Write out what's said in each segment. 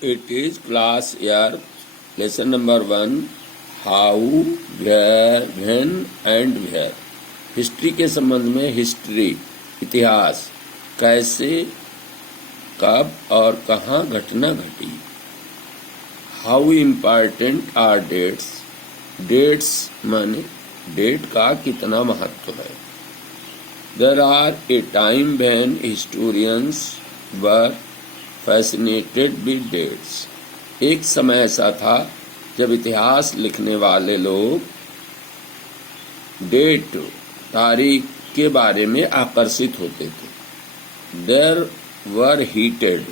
It is class year lesson number 1 how, where, when and where। History के संबंध में history इतिहास कैसे, कब और कहाँ घटना घटी। How important are dates, dates माने डेट का कितना महत्व है। There are a time when historians were fascinated with dates. एक समय ऐसा था जब इतिहास लिखने वाले लोग डेट तारीख के बारे में आकर्षित होते थे। There were heated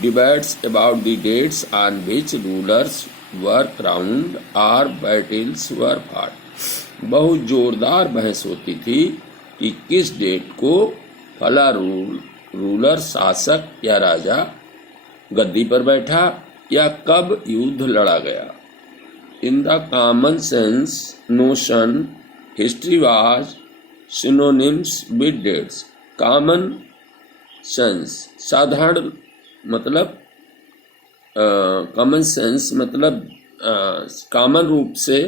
debates about the dates on which rulers were crowned और बैटल्स वर फॉट। बहुत जोरदार बहस होती थी कि किस डेट को फला रूलर शासक या राजा गद्दी पर बैठा या कब युद्ध लड़ा गया। In the common sense notion history was synonyms with dates. Common sense साधारण मतलब कॉमन सेंस मतलब कॉमन रूप से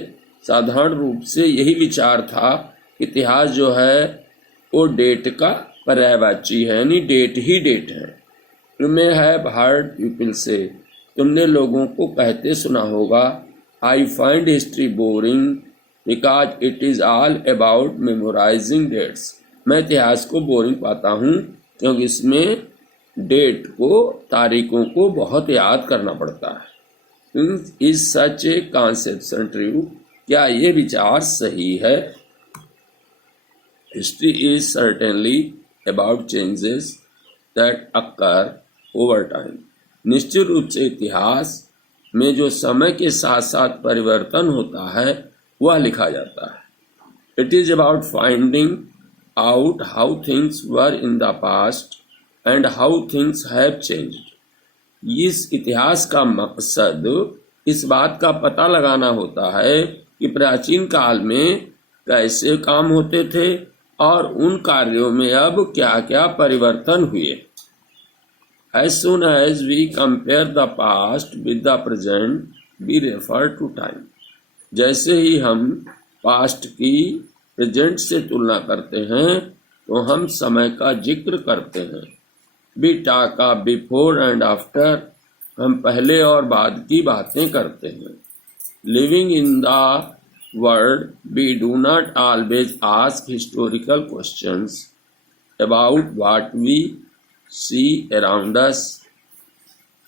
साधारण रूप से यही विचार था। इतिहास जो है वो डेट का पर्यायवाची है, यानी डेट ही डेट है। You may have heard people say, तुमने लोगों को कहते सुना होगा, I find history boring because it is all about memorizing dates. मैं इतिहास को बोरिंग पाता हूँ क्योंकि इसमें डेट को, तारीखों को बहुत याद करना पड़ता है। Is such A conception true, क्या ये विचार सही है। History is certainly about changes that occur over time. निश्चित रूप से इतिहास में जो समय के साथ साथ परिवर्तन होता है वह लिखा जाता है। It is about finding out how things were in the past and how things have changed. इस इतिहास का मकसद इस बात का पता लगाना होता है कि प्राचीन काल में कैसे काम होते थे और उन कार्यों में अब क्या क्या परिवर्तन हुए। As soon as we compare the past with the present, we refer to time. जैसे ही हम पास्ट की प्रेजेंट से तुलना करते हैं तो हम समय का जिक्र करते हैं। We talk of before and after, हम पहले और बाद की बातें करते हैं। Living in the world, we do not always ask historical questions about what we see around us.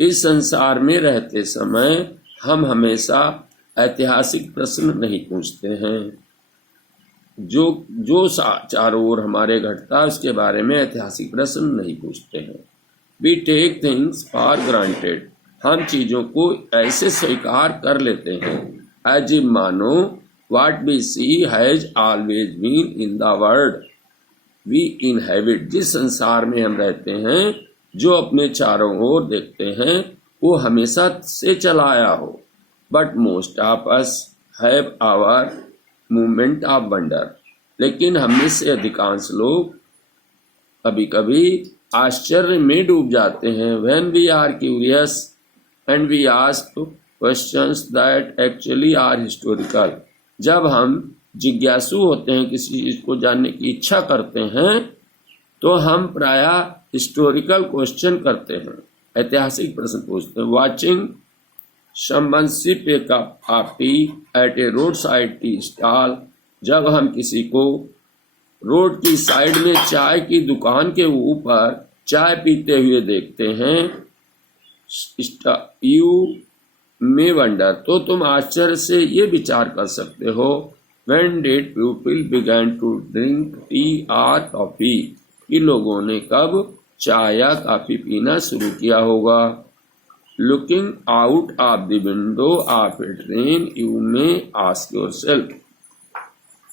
इस संसार में रहते समय हम हमेशा ऐतिहासिक प्रश्न नहीं पूछते हैं। जो चारों ओर हमारे घटता है उसके बारे में ऐतिहासिक प्रश्न नहीं पूछते हैं। We take things for granted, हम चीजों को ऐसे स्वीकार कर लेते हैं as if मानो what we see has always been in the world we inhabit। जिस संसार में हम रहते हैं, जो अपने चारों ओर देखते हैं, वो हमेशा से चला आया हो। But most of us have our moment of wonder, लेकिन हमें से अधिकांश लोग कभी कभी आश्चर्य में डूब जाते हैं। When we are curious and we ask questions that actually are historical. जब हम जिज्ञासु होते हैं, किसी चीज को जानने की इच्छा करते हैं, तो हम प्रायः हिस्टोरिकल क्वेश्चन करते हैं, ऐतिहासिक प्रश्न पूछते हैं। Watching someone sip a cup of tea at a road side tea stall, जब हम किसी को रोड की साइड में चाय की दुकान के ऊपर चाय पीते हुए देखते हैं, यू मे वंडर, तो तुम आश्चर्य से ये विचार कर सकते हो, when did people began to drink tea or coffee, कि लोगों ने कब चाय या कॉफी पीना शुरू किया होगा। Looking out of the window of a train, you may ask yourself,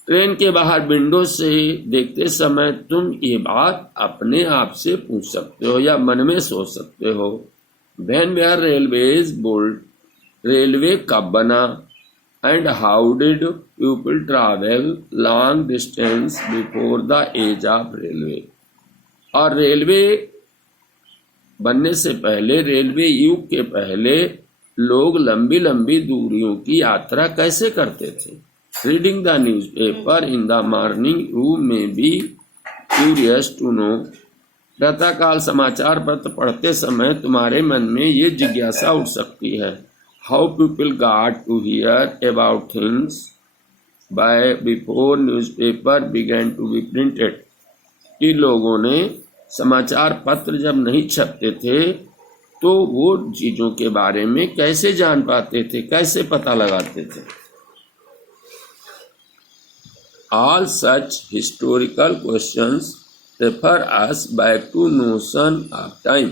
train के बाहर विंडो से देखते समय तुम ये बात अपने आप से पूछ सकते हो या मन में सोच सकते हो। When were railways built, railway कब बना। And how did people travel long distance before the age of railway, और रेलवे बनने से पहले, रेलवे युग के पहले लोग लंबी लंबी दूरियों की यात्रा कैसे करते थे? Reading the newspaper in the morning, you may be curious to know. प्रातःकाल समाचार पत्र पढ़ते समय तुम्हारे मन में ये जिज्ञासा उठ सकती है, how people got to hear about things by before newspaper began to be printed. कि लोगों ने समाचार पत्र जब नहीं छपते थे तो वो चीजों के बारे में कैसे जान पाते थे, कैसे पता लगाते थे? All such historical questions refer us back to notion of time.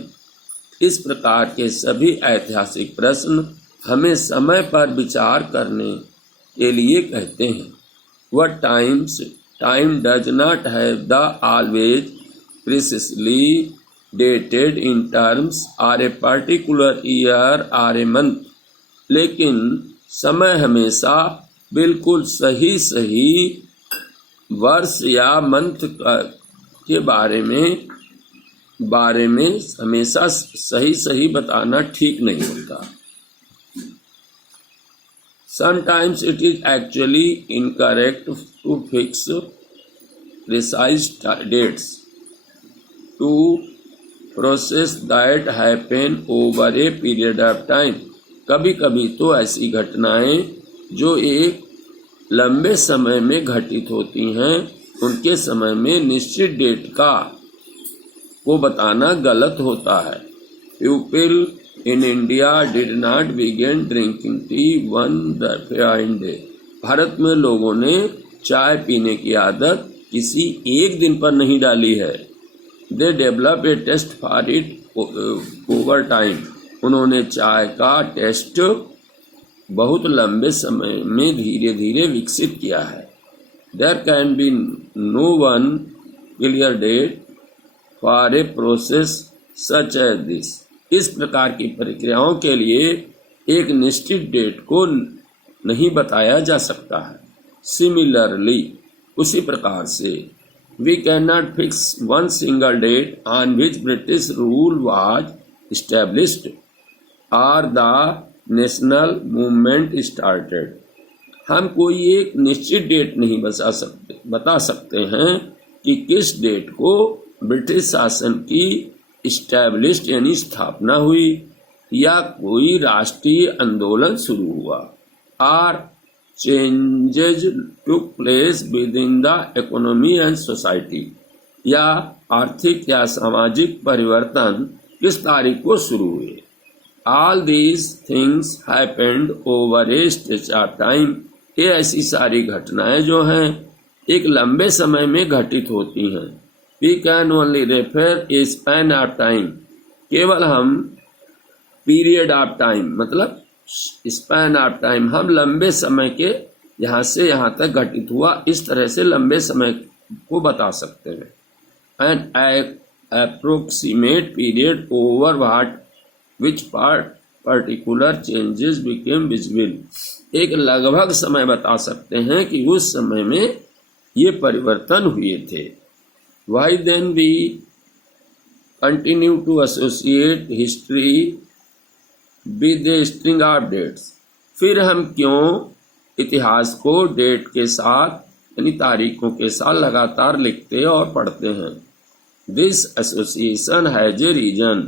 इस प्रकार के सभी ऐतिहासिक प्रश्न हमें समय पर विचार करने के लिए कहते हैं। What time does not have the always precisely dated in terms or a particular year or a month. लेकिन समय हमेशा बिल्कुल सही वर्ष या मंथ के बारे में हमेशा सही बताना ठीक नहीं होता। Sometimes it is actually incorrect to fix precise dates to process that happen over a period of time. कभी कभी तो ऐसी घटनाएं जो एक लंबे समय में घटित होती हैं, उनके समय में निश्चित डेट को बताना गलत होता है। People in India did not begin drinking tea one fine day. Bharat में लोगों ने चाय पीने की आदत किसी एक दिन पर नहीं डाली है। They developed a taste for it over time. उन्होंने चाय का टेस्ट बहुत लंबे समय में धीरे धीरे विकसित किया है। There can be no one clear date for a process such as this. इस प्रकार की प्रक्रियाओं के लिए एक निश्चित डेट को नहीं बताया जा सकता है। Similarly, उसी प्रकार से we cannot fix one single date on which British rule was established or the national movement started. हम कोई एक निश्चित डेट नहीं बता सकते हैं कि किस डेट को ब्रिटिश शासन की इस्टेब्लिश्ड यानी स्थापना हुई या कोई राष्ट्रीय आंदोलन शुरू हुआ। Are changes took place within the economy and society, या आर्थिक या सामाजिक परिवर्तन किस तारीख को शुरू हुए। All these things happened over A stretch of time. ये ऐसी सारी घटनाएं जो हैं एक लंबे समय में घटित होती हैं। We can only refer a span of time. केवल हम पीरियड ऑफ टाइम मतलब स्पैन ऑफ टाइम, हम लंबे समय के यहाँ से यहाँ तक घटित हुआ इस तरह से लंबे समय को बता सकते हैं। An approximate period over which particular changes became visible. एक लगभग समय बता सकते हैं कि उस समय में ये परिवर्तन हुए थे। Why then we continue to associate history with a string of dates? फिर हम क्यों इतिहास को डेट के साथ यानी तारीखों के साथ लगातार लिखते और पढ़ते हैं? This association has a reason.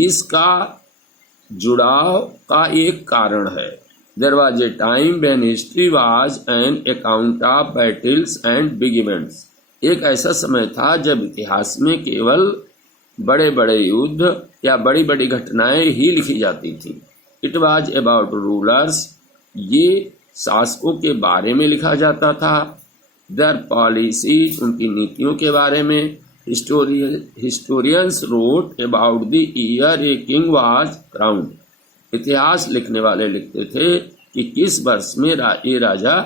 इसका जुड़ाव का एक कारण है। There was a time when history was an account of battles and big events. एक ऐसा समय था जब इतिहास में केवल बड़े बड़े युद्ध या बड़ी बड़ी घटनाएं ही लिखी जाती थी। इट वॉज अबाउट रूलर्स, ये शासकों के बारे में लिखा जाता था। देयर पॉलिसीज, उनकी नीतियों के बारे में। Historians wrote about the year a king was crowned. इतिहास लिखने वाले लिखते थे कि किस वर्ष में ये राजा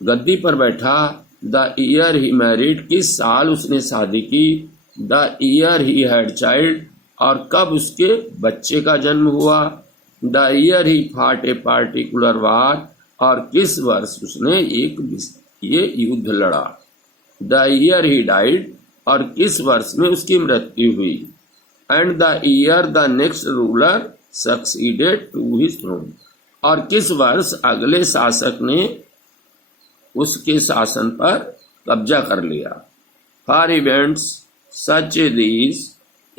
गद्दी पर बैठा। द ईयर ही मैरिड, किस साल उसने शादी की। The year he had child, और कब उसके बच्चे का जन्म हुआ। The year he fought a particular war, और किस वर्ष उसने ये युद्ध लड़ा। द ईयर ही डाइड, और किस वर्ष में उसकी मृत्यु हुई। And the year the next ruler succeeded to his throne, और किस वर्ष अगले शासक ने उसके शासन पर कब्जा कर लिया। For events such these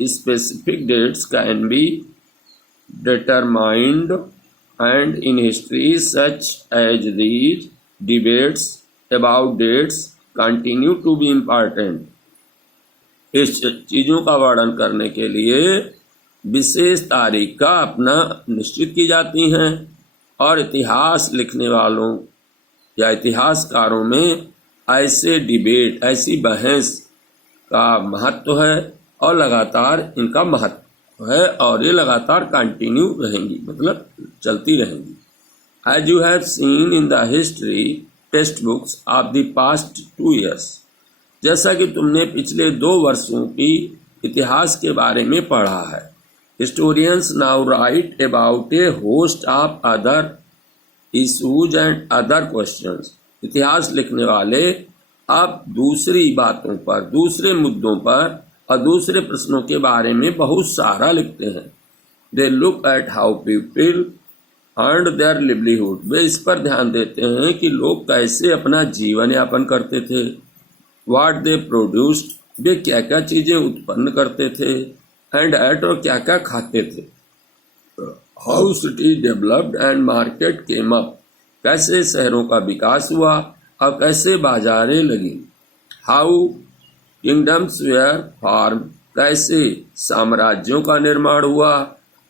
specific dates can be determined, and in history such as these debates about dates continue to be important। इस चीजों का वर्णन करने के लिए विशेष तारीख का अपना निश्चित की जाती हैं, और इतिहास लिखने वालों या इतिहासकारों में ऐसे डिबेट, ऐसी बहस का महत्व है और लगातार इनका महत्व है, और ये लगातार कंटिन्यू रहेंगी, मतलब चलती रहेंगी। As you have seen in the history text books of the past 2 years, जैसा कि तुमने पिछले 2 वर्षों की इतिहास के बारे में पढ़ा है। Historians now right about A host of other issues and other questions, इतिहास लिखने वाले अब दूसरी बातों पर, दूसरे मुद्दों पर और दूसरे प्रश्नों के बारे में बहुत सारा लिखते हैं। They look at how people earned their livelihood, वे इस पर ध्यान देते हैं कि लोग कैसे अपना जीवन यापन करते थे। व्हाट दे प्रोड्यूस्ड, वे क्या क्या चीजें उत्पन्न करते थे। एंड एट, और क्या क्या खाते थे। How city developed and market came up, कैसे शहरों का विकास हुआ और कैसे बाजारें लगी। हाउ किंगडम्स वेयर फॉर्म, कैसे साम्राज्यों का निर्माण हुआ।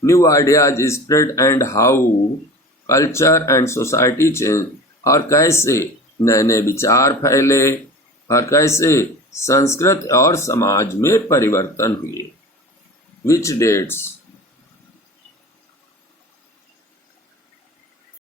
New ideas spread and how culture and society change, और कैसे नए नए विचार फैले और कैसे संस्कृति और समाज में परिवर्तन हुए। विच डेट्स,